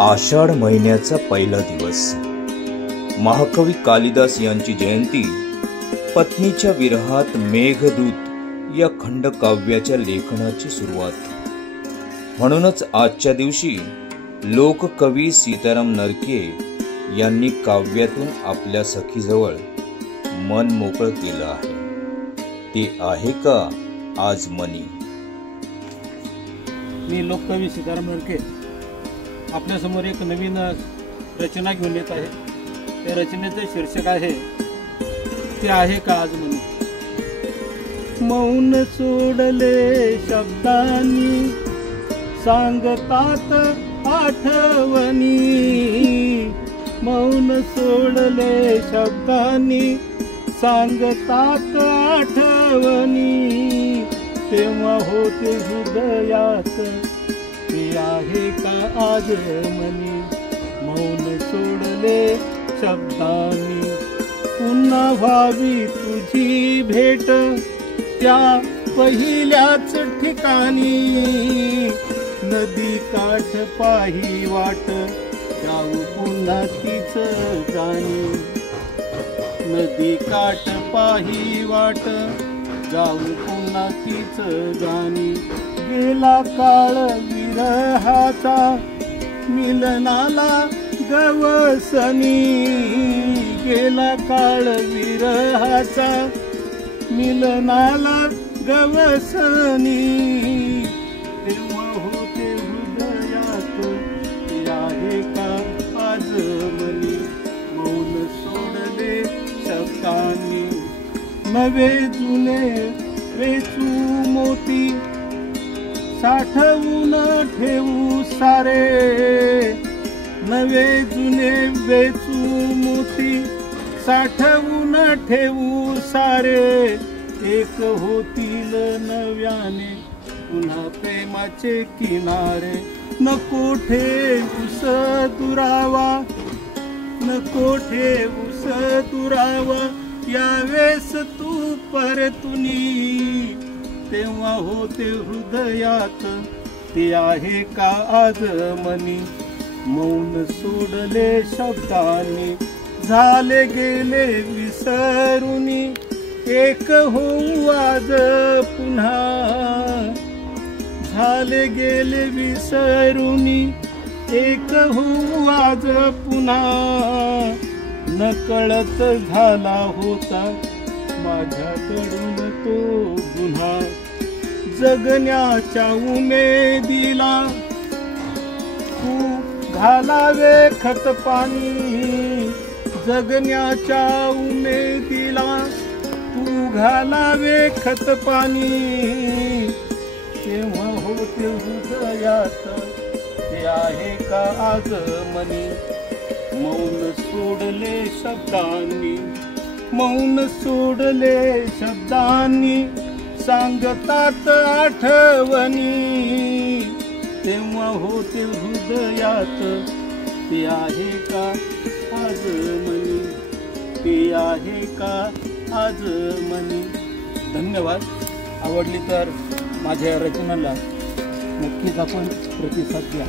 आषाढ महिन्याचा पहिला दिवस, महाकवी कालिदास यांची जयंती, पत्नीच्या विरहात मेघदूत या खंडकाव्याच्या लेखनाची सुरुवात। म्हणूनच आजच्या दिवशी लोककवी सीताराम नरके यांनी काव्यातून आपल्या सखीजवळ मन मोकळं केलं आहे। ते आहे का आज मनी। मी लोककवी सीताराम नरके आपल्या समोर एक नवीन रचना घेऊन येत आहे। त्या रचनेचे शीर्षक आहे ते आहे का आज मनी। मौन सोडले शब्दांनी सांगतात आठवणी, मौन सोडले शब्दांनी सांगतात आठवणी, तेव्हा होते हृदयात ते आहे का आज मनी। मौन सोडले शब्दांनी पुन्हा व्हावी तुझी भेट त्या पहिल्याच ठिकाणी, नदी काठ पाही वाट जाऊ पुन्हा तीच गाणी, नदी काठ पाही वाट जाऊ पुन्हा तीच गाणी। गेला काळ विरहाचा मिलनाला गवसनी, गेला काळ विरहाचा मिलनाला गवसनी, तेव्हा होते हृदयात ते आहे का आज मनी। मौन सोडले शब्दांनी नवे जुने वेचू मोती साठवून ठेवू सारे, नवे जुने वेचू मोती साठवून ठेवू सारे, एक होतील नव्याने पुन्हा प्रेमाचे किनारे। नको ठेवूस दुरावा, नको ठेवूस दुरावा यावेस तू परतुनी, तेव्हा होते हृदयात ते आहे का आज मनी। मौन सोडले शब्दांनी झाले गेले विसरुनी, एक होऊ आज पुन्हा, झाले गेले विसरुनी एक होऊ आज पुन्हा, नकळत झाला होता माझ्याकडून तो गुन्हा। जगण्याच्या उमेदीला तू घालावे खत पाणी, जगण्याच्या उमेदीला तू घालावे खत पाणी, तेव्हा होते हृदयात ते आहे का आज मनी। मौन सोडले शब्दांनी, मौन सोडले शब्दांनी सांगतात आठवणी, तेव्हा होते हृदयात ते आहे का आज मनी, ते आहे का आज मनी। धन्यवाद। आवडली तर माझ्या रचनेला नक्कीच आपण प्रतिसाद द्या।